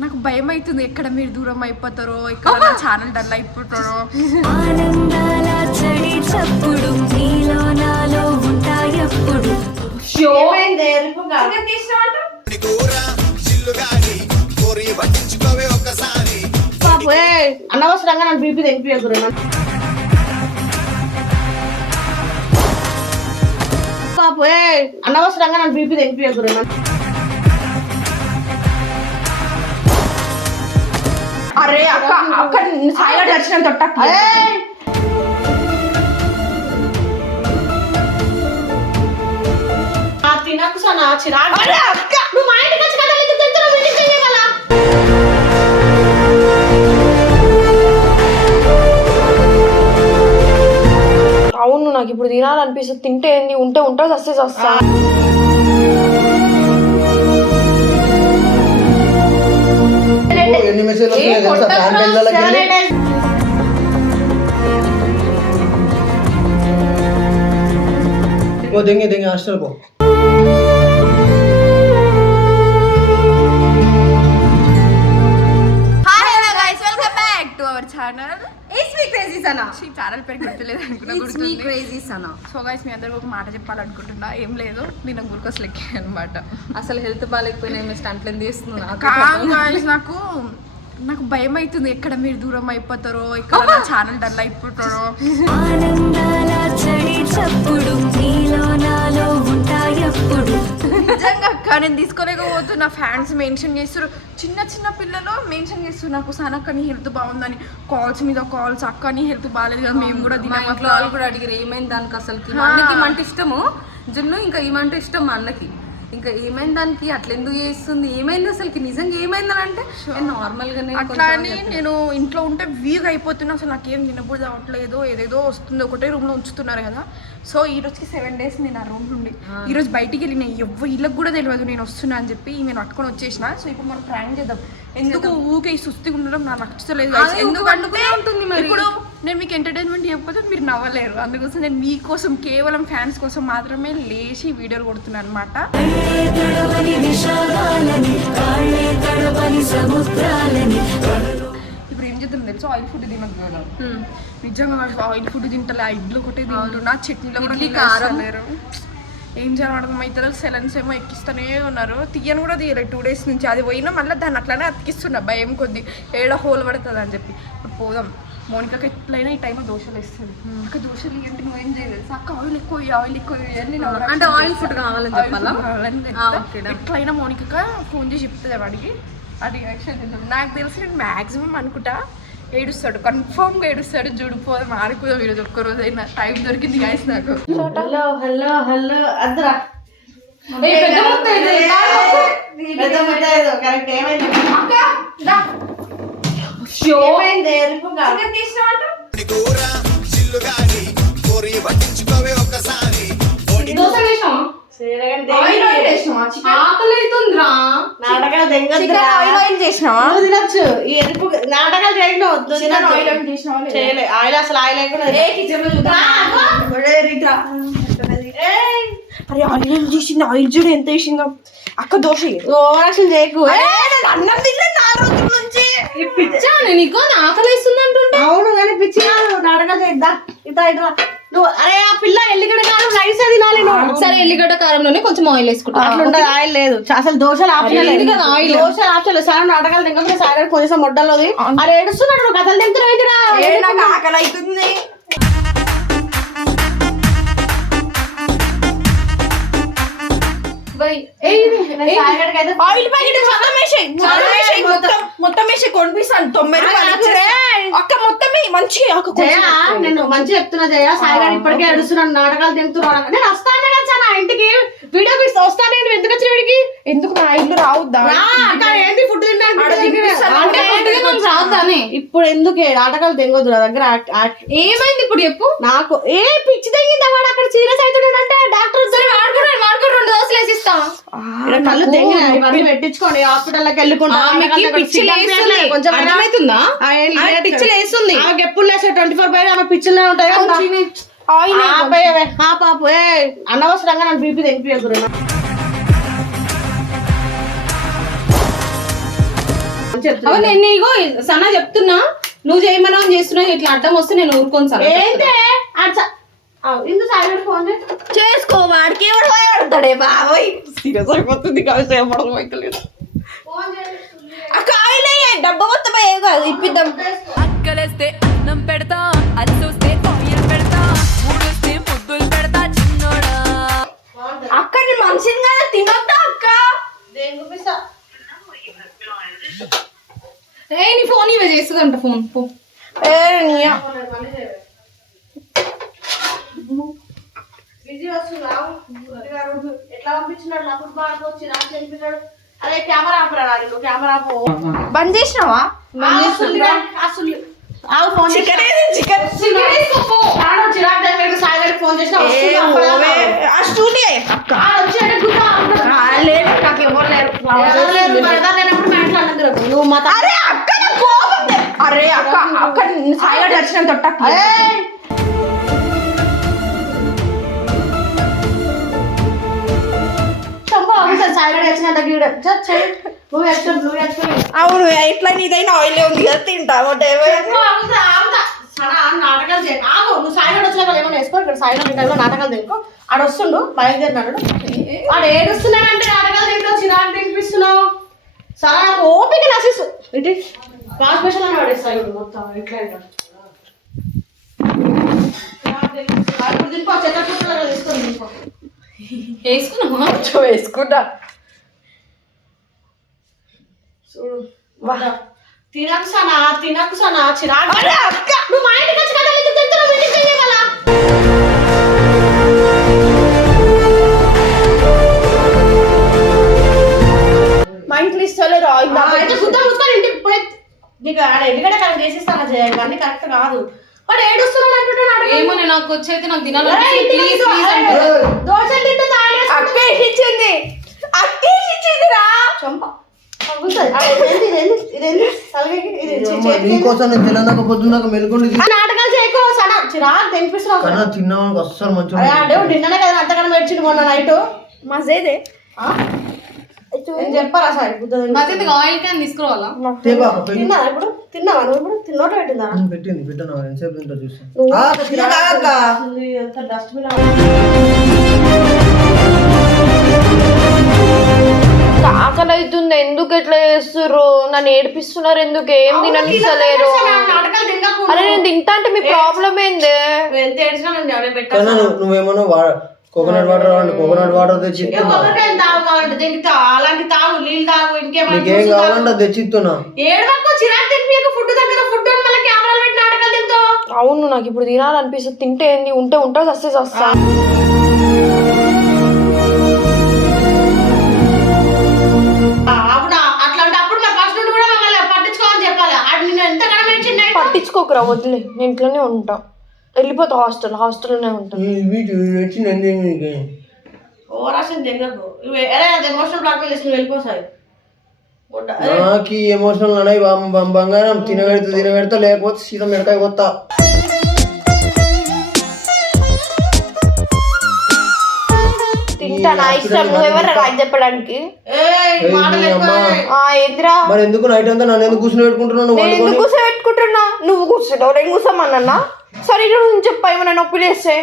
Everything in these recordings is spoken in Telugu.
నాకు భయం అవుతుంది ఎక్కడ మీరు దూరం అయిపోతారో ఎక్కడ ఛానల్ డల్ అయిపోతారో. అనవసరంగా నన్ను బీపీ తెంపియకురు పాపు అనవసరంగా నన్ను బీపీ తెంపియకురు అరే అక్క అక్క సాయిగా దర్శనం తొట్టక్క ఏయ్! ఆ తినకు సనా చిరాకు నువ్వు మా ఇంటికి వచ్చి కదా ఎందుకు తింటున్నావు? మీ ఇంటికి తినేయాలా? అవును నాకు ఇప్పుడు తినాలనిపిస్తుంది. తింటే ఏంది? ఉంటే ఉంటా సస్తే సస్తా. ఎన్ని మెసేజ్లు వస్తున్నాయి తెలుసా ఫ్యాన్ పిల్లలకి వెళ్ళి ఓ ఛానల్ పేరు గుర్తులేదు అనుకున్నా సో గైస్ మీ అందరికి ఒక మాట చెప్పాలనుకుంటున్నా. ఏం లేదు నేను గ్లూకోజ్ లెక్కే అనమాట అసలు హెల్త్ బాగాలేకపోయినా ఏమి స్టంట్లు చేస్తున్నా కాదు guys, నాకు నాకు భయం అవుతుంది ఎక్కడ మీరు దూరం అయిపోతారో ఎక్కడ ఛానల్ డల్ అయిపోతారో. నిజంగా అక్క నేను తీసుకోలేకపోతున్నా. ఫ్యాన్స్ మెన్షన్ చేస్తారు చిన్న చిన్న పిల్లలు మెన్షన్ చేస్తారు నాకు సనక్క నీ హెల్త్ బాగుందని. కాల్స్ మీద కాల్స్. అక్క నీ హెల్త్ బాగాలేదు కదా. మేము కూడా ఇంట్లో వాళ్ళు కూడా అడిగారు ఏమైంది దానికి అసలు అన్నకి ఇష్టము. జున్ను ఇంకా ఇమంటే ఇష్టం మా అన్నకి. ఇంకా ఏమైంది దానికి? అట్లా ఎందుకు చేస్తుంది? ఏమైంది అసలుకి? నిజంగా ఏమైందని అంటే నార్మల్ గానే అట్లా అని నేను ఇంట్లో ఉంటే వీక్ అయిపోతున్నా అసలు నాకేం తినబుద్ధి అవ్వట్లేదు ఏదేదో వస్తుంది. ఒకటే రూమ్లో ఉంచుతున్నారు కదా. సో ఈ రోజుకి సెవెన్ డేస్ నేను ఆ రూమ్ నుండి ఈ రోజు బయటికి వెళ్ళి నేను ఎవ్వ ఇళ్ళకి కూడా తెలియదు నేను వస్తున్నా అని చెప్పి నేను పట్టుకొని వచ్చేసిన. సో ఇప్పుడు మనం ప్రాంక్ చేద్దాం. ఎందుకు ఊకే ఈ సుస్థిగా ఉండడం నాకు నచ్చలేదు ఎందుకంటే. ఇప్పుడు నేను మీకు ఎంటర్టైన్మెంట్ చెప్పకపోతే మీరు నవ్వలేరు. అందుకోసం నేను మీకోసం కేవలం ఫ్యాన్స్ కోసం మాత్రమే లేచి వీడియోలు కొడుతున్నాను అనమాట కళ్ళే తడవని విషాదాలని కాళ్ళే తడవని సముద్రాలని ఇప్పుడు ఏం చేద్దాం తెలుసు? ఆయిల్ ఫుడ్ తినదు కదా. నిజంగా ఆయిల్ ఫుడ్ తింటలే ఇడ్లు ఒకటే తింటున్నా చట్నీలో కూడా కారం. ఏం చేయాలి అర్థం అవుతుంది సెలన్స్ ఏమో ఎక్కిస్తూనే ఉన్నారు. తీయను కూడా తీయలేదు టూ డేస్ నుంచి. అది పోయినా మళ్ళీ దాన్ని అట్లానే అతికిస్తున్నా. భయం కొద్ది. ఏడ హోల్ పడుతుంది అని చెప్పి. ఇప్పుడు పోదాం. మోనికకి ఎట్లయినా ఈ టైంలో దోశలు వేస్తుంది. అక్క దోశలు ఏంటి నువ్వు ఏం చేయలేదు. అక్క ఆయిల్ ఎక్కువ ఆయిల్ ఎక్కువ వేయి అని నేను overreaction అంటే ఆయిల్. ఫుడ్ కావాలని చెప్పాలా? ఎట్లయినా మోనిక ఫోన్ చేసి చెప్తుంది వాడికి. అది నాకు తెలిసి నేను మ్యాక్సిమం అనుకుంటా ఏడుస్తాడు. కన్ఫామ్గా ఏడుస్తాడు. చూడిపోదాం ఆడుకుందాం ఈరోజు ఒక్కరోజు అయినా టైం దొరికింది గాయస్ నాకు. Hello hello hello. అద్దరా. పెద్ద ముద్ద ఇది. పెద్ద ముద్ద ఏదో కరెక్ట్ ఏమైంది అవుతుందిరా నాటకాలు తెంగద్దురా నువ్వు తినొచ్చు. ఈ ఎరుపు నాటకాలు చేయడం వద్దు. తినొద్దు. చేయలే. ఆయిల్ అసలు ఆయిల్ లేకుండా ఏయ్, అరే ఆయిల్ చేసింది? ఆయిల్ చూడు ఎంత వేసిందో. అక్క దోశ ఓవరాక్షన్ చేయకు. ఏయ్, అన్నం తిన్నా నాలుగు రోజుల నుంచి పిచ్చా నేను నీకు ఆకలి వేస్తుంది అంటుంటే? అవును కానీ పిచ్చి నాటకాలు చేద్దా? ఇట్లా ఇట్లా. నువ్వు అరే ఆ పిల్ల ఎల్లిగడ్డ కాదు రైస్ తినాలి నువ్వు? సరే ఎల్లిగడ్డ కారంలోనే కొంచెం ఆయిల్ వేసుకుంటా. అట్లుంటది ఆయిల్ లేదు. అసలు దోశలు ఆప్షన్ ఉంది కదా ఆయిల్. దోశలు ఆప్షన్ లేదు సార్ నాటకాలు తింటే సాగర్ కొంచెం మొడ్డలోది అరే ఏడుస్తున్నాడు కథలు తింటున్నావు ఆకలి అవుతుంది. ఆయిల్ ప్యాకెట్ మొత్తం వేసేయ్. మొత్తం వేసేయ్. మొత్తం మొత్తం వేసి కొనిపిస్తాను. తొంభై రూపాయలు ఇచ్చేస్తా. అక్క మొత్తం వేయ్, మంచిగా అక్క జయ కొంచెం నేను చెప్తున్నా జయ. ఇప్పటికే ఏడుస్తున్నాడు నాటకాలు తింటున్నాడు నేను వస్తాను కదా సార్ నా ఇంటికి. వీడియో వస్తాను నేను ఎందుకు వచ్చిన వీడికి? ఎందుకు నా ఇల్లు రావద్దా రా, అక్కడ ఏంటి ఫుడ్ తింటాను ఆడ తినిపిస్తాను. అంటే అంటే రాద్దానే ఇప్పుడు ఎందుకు నాటకాలు తెంగొద్దు నా దగ్గర? ఏమైంది ఇప్పుడు చెప్పు? నాకు ఏ పిచ్చి తెంగిందా వాడు? అక్కడ సీరియస్ డాక్టర్ వాడుకో రెండు దోశలు వేసిస్తా. కళ్ళు ఇవన్నీ పెట్టించుకోండి. హాస్పిటల్కి పిచ్చిలు వేస్తుంది ఆమెకి ఎప్పుడు లేసే ట్వంటీ ఫోర్ బై ఆమె పిచ్చిలే ఉంటాయి అనవసరంగా నన్ను బీపీ తెంపియకురు చెప్తున్నా. నేను ఇగో సనా చెప్తున్నా. నువ్వు చేయమని అని చేస్తున్నావు ఇట్లా అడ్డం వస్తే నేను ఊరుకోను సరే ఏంటే? ఫోన్ చేసుకో వాడికి ఎవడు బాబాయ్. సీరియస్ అయిపోతుంది కాదు ఏమడం అవుతలేదు ఆ కాయలే డబ్బా మొత్తం అయ్యే కాదు ఇప్పిద్దాం. అక్కలేస్తే అన్నం పెడతా అలసొస్తే పాయం పెడతా ముద్దులు పెడతా చిన్నోడా. అక్క మనిషిని కదా తినొద్దా అక్క? దేని చూపిస్తా ఏ నీ ఫోన్ ఇవే చేస్తుందంట ఫోన్ పో. ఏ నీయా. బిజీ వస్తున్నావు ఎట్లా పంపించినాడు? నాకు బాగా వచ్చి నాకు చెప్తున్నాడు అదే కెమెరా ఆపరా కెమెరా ఆపు బంద్ చేసినావా? ఫోన్ చికెన్ చికెన్ ఆడ చిరాకు దగ్గర సాయి గారికి ఫోన్ చేసిన అక్క. నాకు ఎవరు లేరు. నువ్వు మా అరే అక్క అక్క సాయిగా దర్శనం తొట్టక్క. అవును ఎట్లా నీదైనా ఆయిల్ ఉంది కదా తింటాము నాటకాలు చేయ నువ్వు సాయిగడు వచ్చినా ఏమైనా వేసుకో ఇక్కడ సాయిగడు టైంలో నాటకాలు తినుకో. ఆడ వస్తుండు బయలుదేరినాడు. వాడు ఏడుస్తున్నాడంటే నాటకాలు తింటూ చిరాకు తినిపిస్తున్నావు. చాలా నాకు ఓపిక నశిస్తు. ఇటు వాష్ మెషిన్ అని పడేస్తాయి మొత్తం. ఇప్పుడు దింపో చెత్త తీసుకొని దింపో వేసుకున్నావా? వేసుకుంటా. చూడు తినకు సనా తినకు సనా చిరాకు నువ్వు మా ఇంటికి వచ్చి కదా ఎందుకు తింటున్నావు ఇంటికి తెలియగల మా ఇంట్లో ఇస్తలేరు అయితే నీకు ఆడ ఎందుకంటే కరెక్ట్ చేసిస్తాను చేయాలి ఇవన్నీ కరెక్ట్ కాదు. వాడు ఏడుస్తున్నాడు అంటుంటే ఏమో నేను నాకు వచ్చైతే నాకు తినాలి ప్లీజ్ ప్లీజ్ దోశలు తింటూ తాగేసి అక్క ఇచ్చింది అక్క ఇచ్చింది రా చంప నాటకాలు చేయకు సనా. చిరాకు తినిపిస్తున్నావు అస్సలు మంచిగా అంటే నిన్ననే కదా అంతకన్నా మొన్న నైట్. మజేదే చెప్పారా సార్? Oil can తీసుకురావాలా? తిన్నా ఇప్పుడు? తిన్నావా నువ్వు ఇప్పుడు? తిన్నోట పెట్టిందా? పెట్టింది పెట్టిన ఎంతసేపు తింటా ఎంత డస్ట్బిన్ ఆకలి అవుతుంది ఎందుకు ఎట్లా చేస్తుర్రు? నన్ను ఏడిపిస్తున్నారు ఎందుకు? ఏం తిననిస్తలేరు తినకు అరే నేను తింటా అంటే మీ ప్రాబ్లం ఏంది? నువ్వు కోకోనట్ వాటర్ అంటే కోకోనట్ వాటర్ తెచ్చి కొబ్బరికాయ తాగు కావాలంటే దీనికి తా- అలాంటి తాగు నీళ్ళు తాగు ఇంకేమైనా నీకేం. కావాలంటే అది తెచ్చి ఇస్తున్నా. ఏడవకు చిరాకు తినిపించకు ఫుడ్ దగ్గర ఫుడ్ మళ్ళీ కెమెరాలు పెట్టి నాటకాలు తింటావు. అవును నాకు ఇప్పుడు తినాలనిపిస్తుంది. తింటే ఏంది? ఉంటే ఉంటా సస్తే సస్తా. పట్టించుకోకురా వదిలే. నేను ఇంట్లోనే ఉంటా. వెళ్ళిపోతా హాస్టల్ హాస్టల్లోనే ఉంటా వీటి నీకు తినకు ఎమోషనల్ బ్లాక్ చేసి వెళ్ళిపోతాయి నాకు ఎమోషనల్ ఉన్నాయి. బం- బం- బంగారం. తినగడితే తినగడితే లేకపోతే సీత మిడకాయ కొత్త మరి ఎందుకు నైట్ అంతా నన్ను ఎందుకు కూర్చుని పెట్టుకుంటున్నావు నువ్వు కూర్చోబెట్టుకుంటున్నా? నువ్వు కూర్చుంటావు. నేను కూర్చోమన్నా సరే నువ్వు చెప్పా ఏమైనా నొప్పి చేస్తే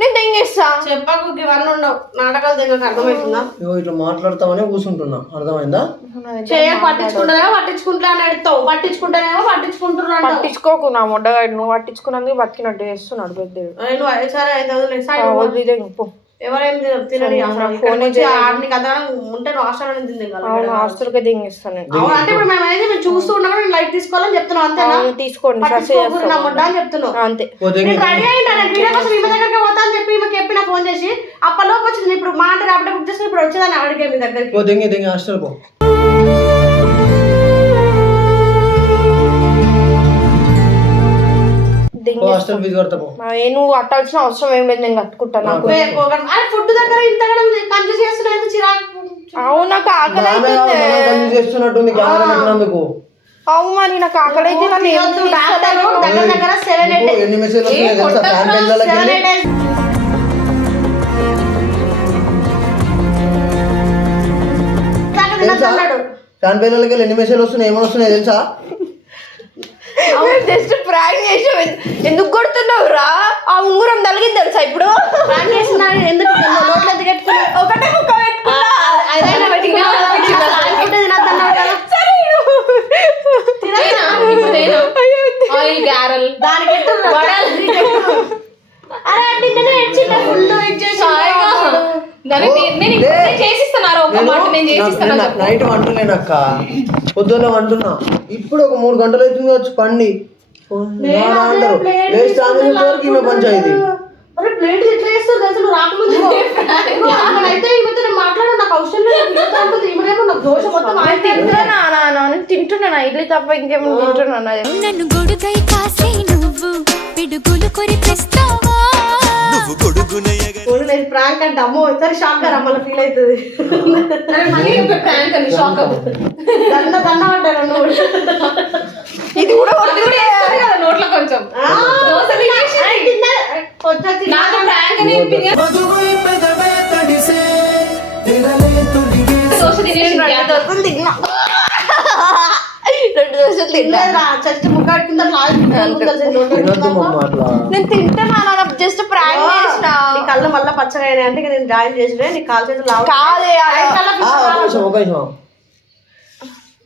నేను తెంగేస్తా చెప్పకు ఇవన్నీ ఉండవు. నాటకాలు తినకు అర్థమవుతుందా? ఇగో ఇట్లా మాట్లాడతామనే కూర్చుంటున్నా అర్థమైందా? చేయ పట్టించుకుంటానేమో పట్టించుకుంటా అని ఎడతావు పట్టించుకుంటానేమో పట్టించుకుంటున్నా అంటావు. పట్టించుకోకు నా మొడ్డగాడు నువ్వు పట్టించుకున్నందుకు బతికినట్టు చేస్తున్నాడు పెద్ద సరే అయితే ఎవరేం తినని ఆడిని కదా ఉంటే హాస్టల్ అంటే ఇప్పుడు మేము అనేది మేము చూస్తూ లైట్ తీసుకోవాలని అంతేనా? అవును, తీసుకోండి అని అంతే. పోతే నేను రెడీ అయింటా నేను వీడియో కోసం ఈమె దగ్గరికి పోతా అని చెప్పి ఈమెకి ఫోన్ చేసి అప్పలోకి వచ్చింది ఇప్పుడు మా అంటే రాబట్టే బుక్ చేసుకుని ఇప్పుడు వచ్చేదాన్ని అడిగే మీ దగ్గరికి. పో దెంగి దెంగి హాస్టల్ పో. హాస్టల్ ఫీజు నువ్వు కట్టాల్సిన అవసరం ఏం లేదు నేను కట్టుకుంటా నాకు. అరే ఫుడ్ దగ్గర ఇంత కన్ఫ్యూజ్ చేస్తున్నాయి చిరాకు? అవును నాకు ఆకలి అవుతుంది చేస్తున్నట్టుంది అవును మరి నాకు ఆకలి అయితే నన్ను. దగ్గర దగ్గర సెవెన్ ఎయిట్. ఫ్యాన్ పేర్లకి ఎన్ని మెసేజ్లు వస్తున్నాయి ఏమైనా వస్తున్నాయి తెలుసా? జస్ట్ ప్రాంక్ చేసాం. ఎందుకు కొడుతున్నావు రా? ఆ ఉంగురం తలిగింది తెలుసా ఇప్పుడు? ప్రాంక్ చేస్తున్నా ఎందుకు? నోట్లో? ఒకటే ముక్క పెట్టుకున్నా. అదైనా? ఆయిల్ దానికి. అరే ఏడ్చిండే ఫుల్ ఇచ్చేసి నైట్ వంటలేను అక్క. పొద్దున్న వంటున్నా ఇప్పుడు ఒక మూడు గంటలు అవుతుంది వచ్చి పండి అంటారు వరకు ఈమె పంచాయతీ. తింటున్నా నాన్న నేను తింటున్నా ఇడ్లీ తప్ప ఇంకేమో తింటున్నా నన్ను. గొడుగై కాసే నువ్వు. అంటే అమ్మో ఇద్దరు షాక్గా రమ్మల ఫీల్ అవుతుంది. మళ్ళీ ఒక ప్రాంక్ అని షాక్ దండ దండ నువ్వు ఇది కూడా నోట్లో కొంచెం. దోశ తినేసి అట్లా నేను తింటున్నా నాన్న జస్ట్ ప్రాంక్ చేసిన. నీ కళ్ళు మళ్ళీ పచ్చగా అంటే నేను జాయిన్ చేసిన. నీ కాల్ చేతులు లావు. కాదే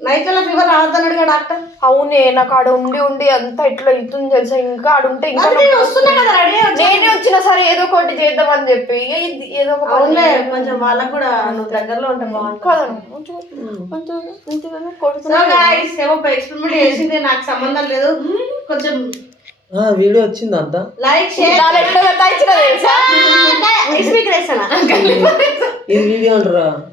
అలా- ఆ, ఒక నిమిషం ఒక నిమిషం నైట్ కల్లా ఫీవర్ రావద్దన్నాడు డాక్టర్. అవునే నాకు ఆడ ఉండి ఉండి అంతా ఇట్లా అవుతుంది తెలుసా? ఇంకా ఆడ ఉంటే ఇంకా నేను వస్తున్నా కదా రెడీ నేనే వచ్చినా సరే ఏదో ఒకటి చేద్దామని చెప్పి. ఇక ఇది ఏదో ఒక పని అవునులే కొంచెం వాళ్ళకు కూడా నువ్వు దగ్గరలో ఉంటే బాగుంటుంది. కాదు కొంచెం కొంచెం ఇంతగానో కొడుతున్నా సో గాయ్స్ ఏమో ఎక్స్పెరిమెంట్ చేసింది నాకు సంబంధం లేదు. కొంచెం ఆ, వీడియో వచ్చింది అంతా. లైక్ షేర్ చాలా ఎట్లా కట్టాయించిన తెలుసా? స్పీకర్ వేసానా ఇది వీడియో అంటారా?